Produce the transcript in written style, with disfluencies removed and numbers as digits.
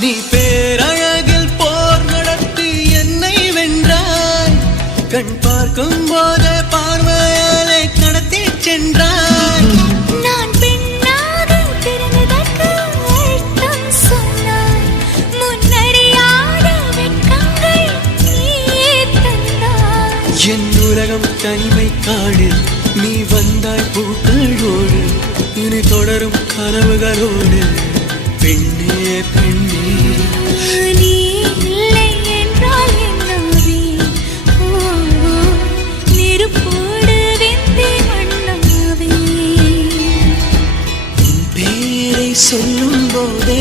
நீ பேரழகில் போர் நடத்தி என்னை வென்றாய். கண் பார்க்கும் போது பார்வையாலே கடத்தி சென்றாய். நான் பெண்ணாக பிறந்ததற்கு அர்த்தம் சொன்னாய். முன்னறியாத வெட்கங்கள் நீயே தந்தாய். என் உலகம் தனிமை காடு. நீ வந்தாய் பூக்களோடு. இனி தொடரும் கனவுகளோடு. பெண்ணே பெண்ணே நீ இல்லை என்றால் என்னாவே? நெருப்போடு வெந்தே மண்ணாவே. பேரை சொல்லும் போதே